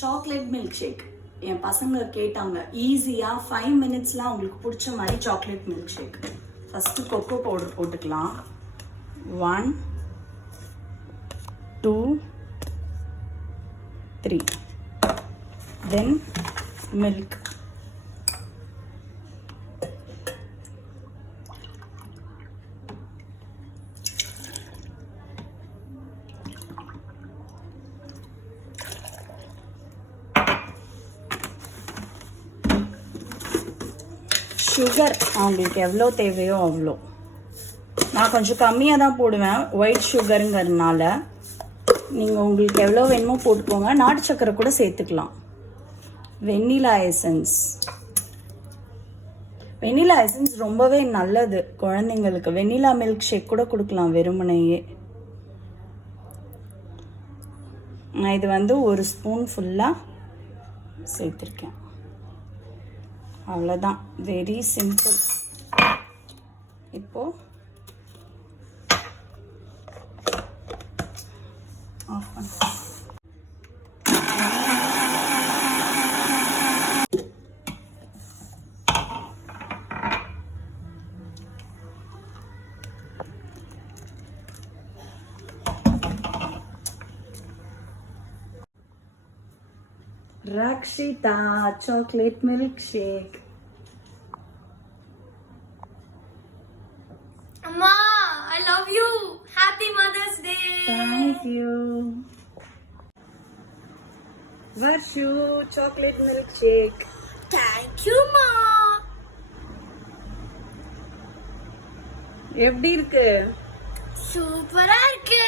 Chocolate milk ஷேக் என் பசங்க கேட்டாங்க. ஈஸியாக 5 மினிட்ஸ்லாம் அவங்களுக்கு பிடிச்ச மாதிரி chocolate milk shake. First cocoa powder போட்டுக்கலாம். 1 2 3. தென் மில்க். சுகர் அவங்களுக்கு எவ்வளோ தேவையோ அவ்வளோ. நான் கொஞ்சம் கம்மியாக தான் போடுவேன் ஒயிட் சுகருங்கிறதுனால. நீங்கள் உங்களுக்கு எவ்வளோ வேணுமோ போட்டுக்கோங்க. நாட்டு சக்கரை கூட சேர்த்துக்கலாம். Vanilla essence. வெண்ணிலா எசன்ஸ் ரொம்பவே நல்லது குழந்தைங்களுக்கு. வெண்ணிலா மில்க் ஷேக் கூட கொடுக்கலாம் வெறுமனையே. நான் இது 1 ஸ்பூன் ஃபுல்லாக சேர்த்துருக்கேன். அவ்வளோதான், வெரி சிம்பிள். இப்போ ஆஃப் பண்ண. Rakshita chocolate milkshake. Amma, I love you. Happy Mother's Day. Thank you. Varshu chocolate milkshake. Thank you, Ma. எப்படி இருக்கு? சூப்பரா இருக்கு.